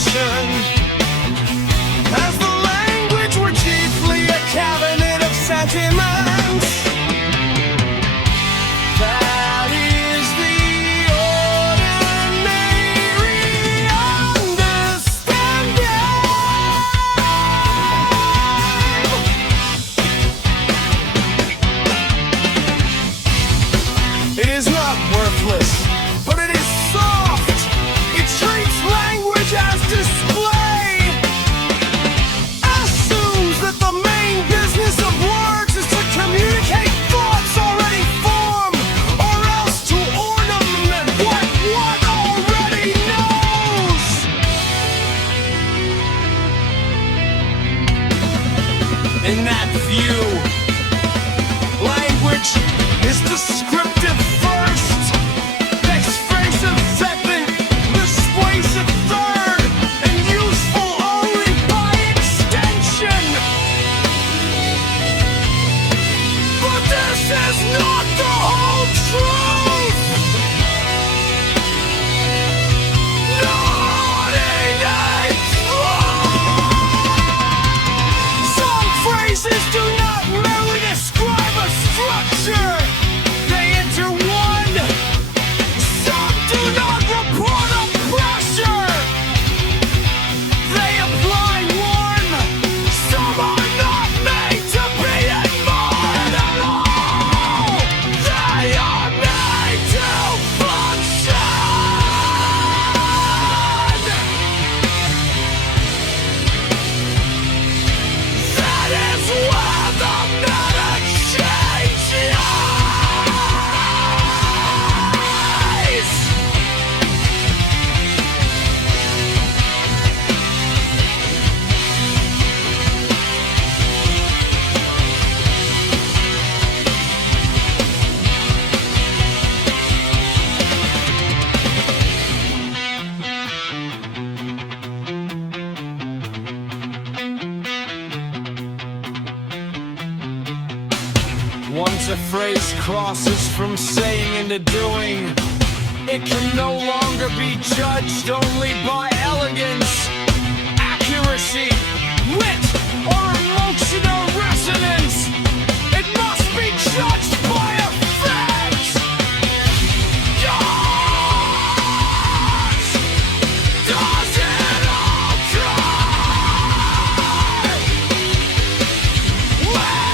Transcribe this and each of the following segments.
tradition. As the language were chiefly a cabinet of sentiments. That is the ordinary understanding. It is not worthless, but it is soft. It treats language as display. Assumes that the main business of words is to communicate thoughts already formed, or else to ornament what one already knows. In that view, language is descriptive first, expressive second, persuasive third, and useful only by extension. But this is not the whole truth. Not innate. Some phrases do not merely describe a structure. They interone. Some do not report a pressure. They apply warmth. Some are not made to be admired at all. They are made to function. That is where the matter changes. Once a phrase crosses from saying into doing, it can no longer be judged only by elegance, accuracy, wit, or emotional resonance. It must be judged by effect. Does it all come? Where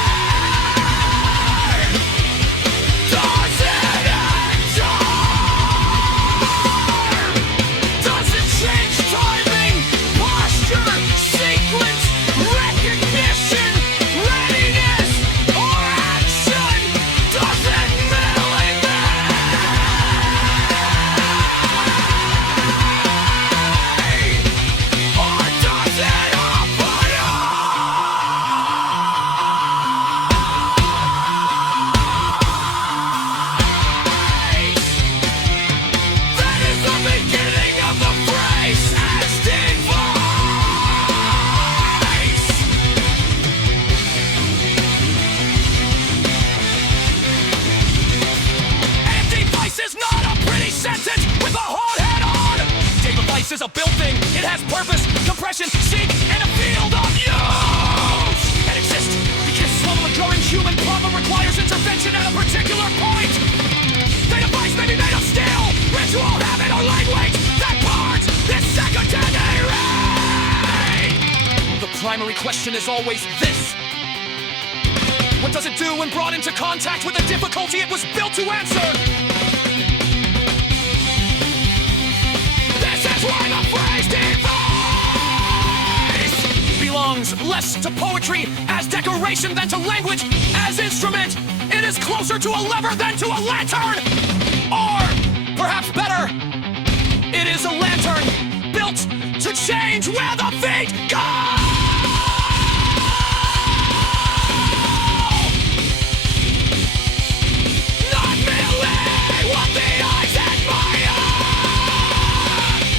does it enter? Does it change timing, posture, sequence, recognition, readiness, or action? Does it merely or does it open eyes? That is the beginning of the phrase as device. And device is not a pretty sentence with a hard head on. Device is a built thing. It has purpose, compression, seek, and a field of use. And exists because slow and growing human problem requires intervention at a particular point. The device may be made of steel, ritual, habit, or language. That part is secondary. The primary question is always this: what does it do when brought into contact with the difficulty it was built to answer? This is why the phrase device belongs less to poetry as decoration than to language as instrument. It is closer to a lever than to a lantern. Or, perhaps better, it is a lantern built to change where the feet go. Not merely what the eyes admire.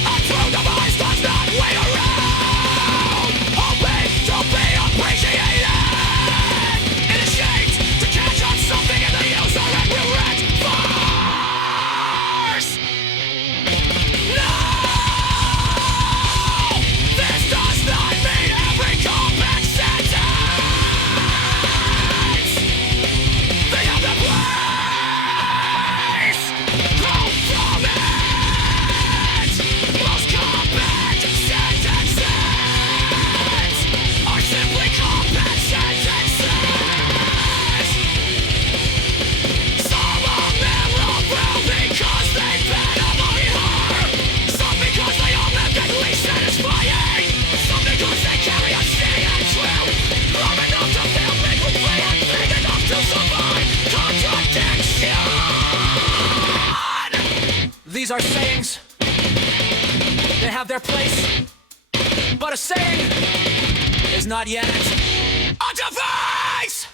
A true device does not wait around, hoping to be appreciated. It is shaped to catch on something in the user and will react first. No! These are sayings. They have their place. But a saying is not yet a device!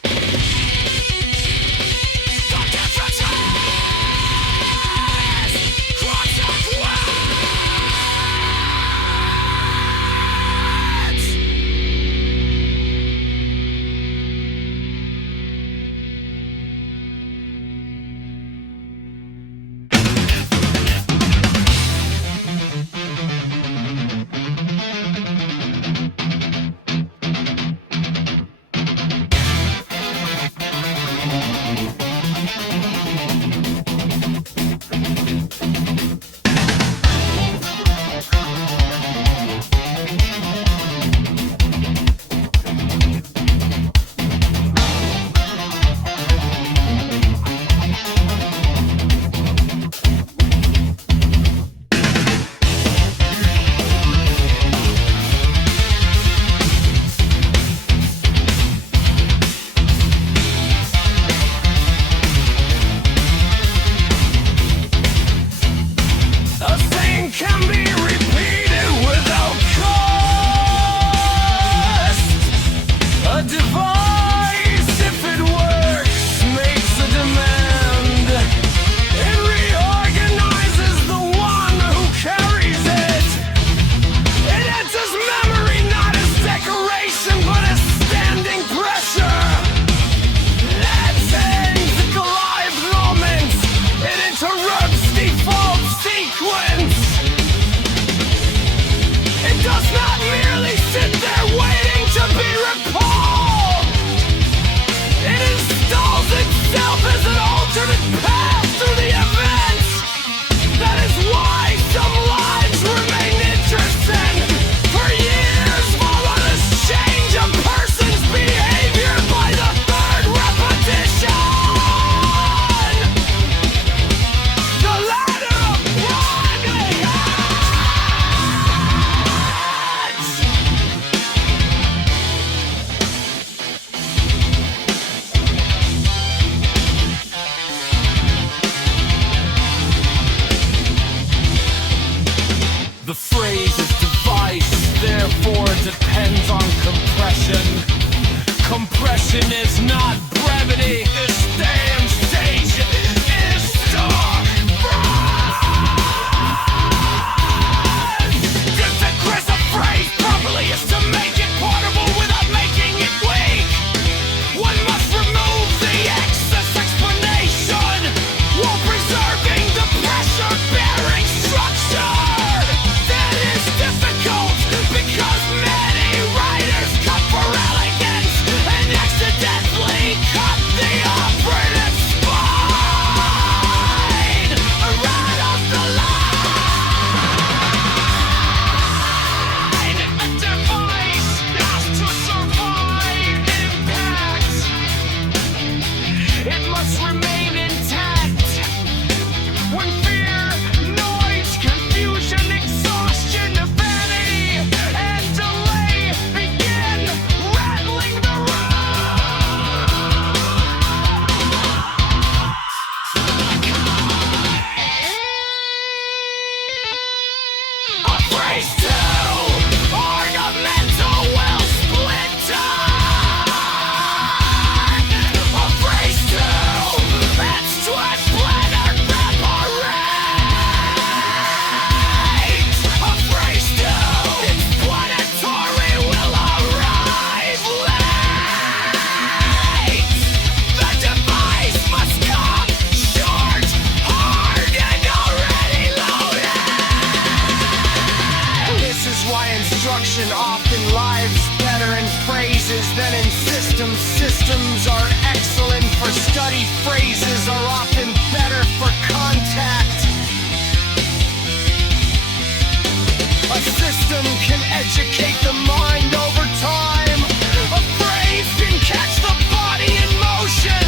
Compression is not brevity. This damn stage is stuck. Just to crisp a phrase properly is to make it portable without making it weak. One must remove the excess explanation while preserving the pressure-bearing structure. That is difficult because many writers come for elegance and accidentally cut the operative spine right off the line. A device has to survive impact. It must remain intact. When fear, noise, confusion, exhaustion, vanity, and delay begin rattling the room. A phrase to ornamental will splinter. A phrase to its twist splitter evaporate. A phrase to explanatory will arrive late. The device must come short, hard, and already loaded. This is why instruction often lives better in phrases than in systems. Systems are excellent for study. Phrases are often better for contact. A system can educate the mind over time. A phrase can catch the body in motion.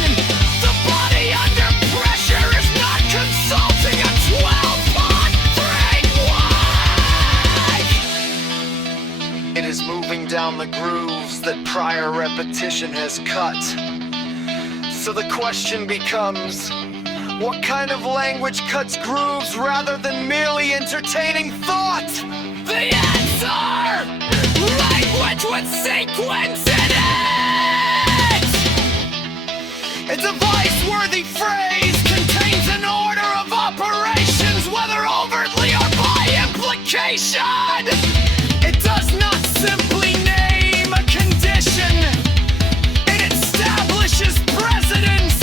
The body under pressure is not consulting a 12-part framework. It is moving down the grooves that prior repetition has cut. So the question becomes, What kind of language cuts grooves rather than merely entertaining thought? The answer! Language with sequence in it! A device-worthy phrase contains an order of operations, whether overtly or by implication. It does not simply name a condition. It establishes precedence.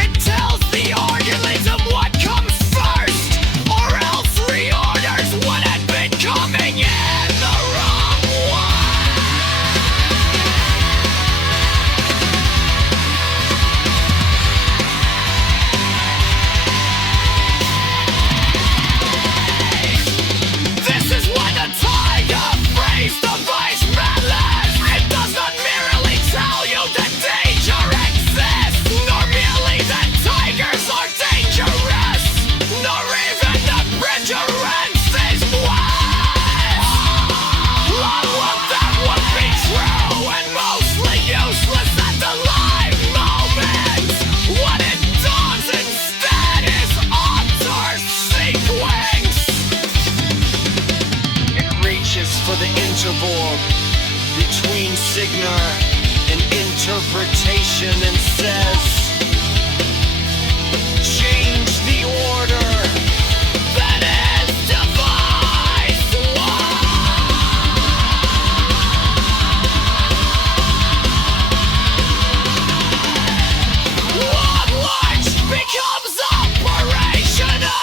It tells the organism what comes first, or else reorders what had been coming in the wrong way. This is what the tiger phrase device meddles. It does not merely tell you that danger exists, nor merely that tigers are dangerous, nor even that vigilance is wise. All of that would be true and mostly useless at the live moment. What it does instead is alter sequence. It reaches for the interval between signa and interpretation and says, change the order. That is device language becomes operational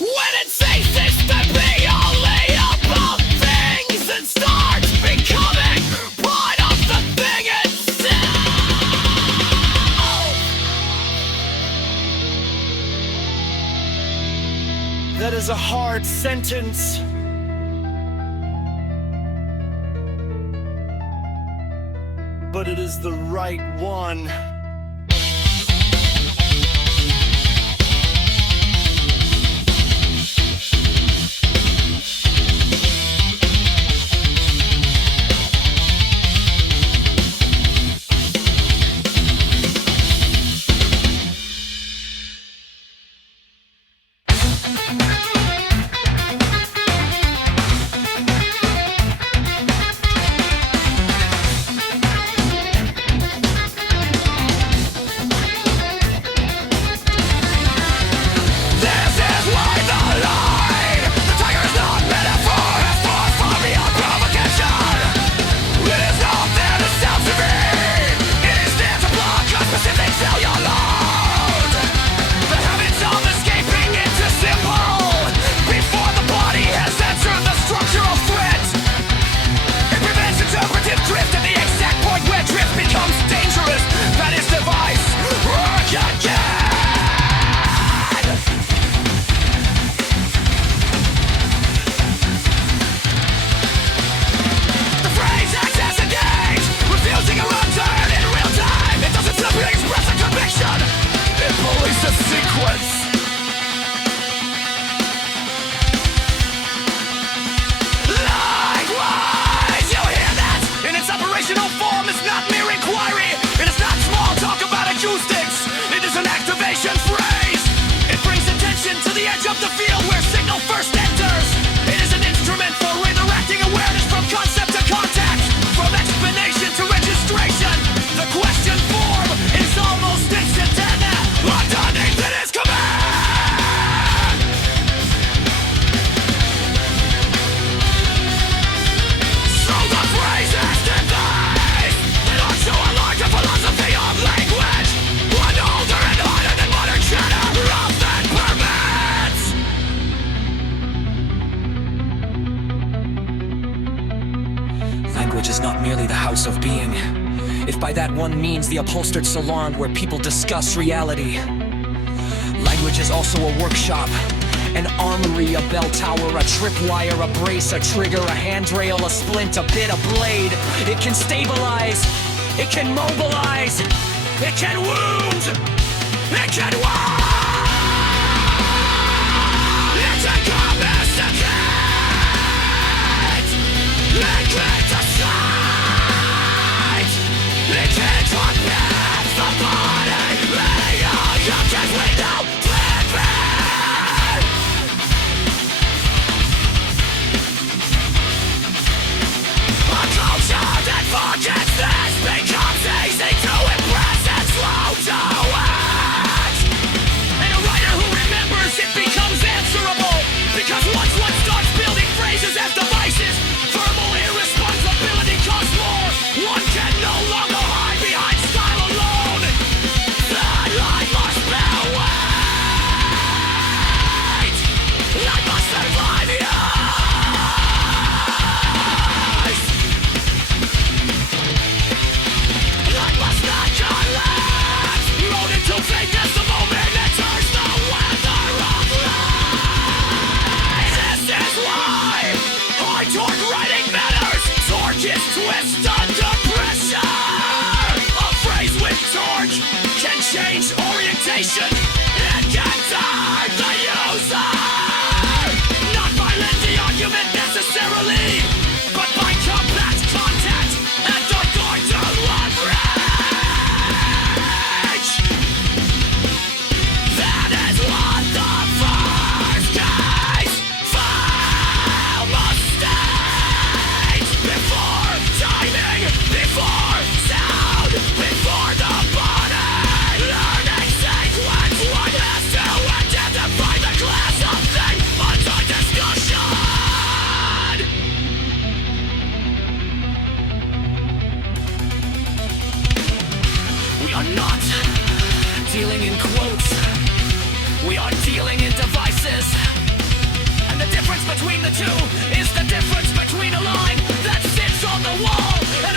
when it ceases to be only about things and starts becoming part of the thing itself. That is a hard sentence. But it is the right one. This is why the line. The tiger is not metaphor, it's far beyond provocation. It is not there to sound severe. It is there to block a specific cellular load. The habits of escaping into symbol before the body has entered the structural threat. It prevents interpretive drift at the exact point where drift becomes dangerous. That is device work again. The phrase acts as a gauge, refusing a wrong turn in real time. It doesn't simply express a conviction, it bullies the sequence. Likewise, you hear that? In its operational form, it's not mere inquiry. It is not small talk about acoustics. It is an activation phrase. It brings attention to the edge of the field where signal first enters. It is an instrument for redirecting awareness from concept to contact, from explanation to registration. The question form is almost instantaneous. Underneath it is command. So the phrase is device. It also a larger philosophy of language, one older and harder than modern chatter often permits. Language is not merely the house of being, if by that one means the upholstered salon where people discuss reality. Language is also a workshop, an armory, a bell tower, a tripwire, a brace, a trigger, a handrail, a splint, a bit, a blade. It can stabilize, it can mobilize, it can wound, it can wound, it can domesticate, it can decide, it can convince the body, the Placed under pressure. A phrase with torch can change orientation and can turn the user. Not violent the argument necessarily, but by combat contact and unguarded leverage. That is what the first case file must state. Before timing, before sound, before the body. Learning sequence, one has to identify the class of thing under discussion. We are not dealing in quotes. We are dealing in devices. And the difference between the two is the difference between a line that sits on the wall and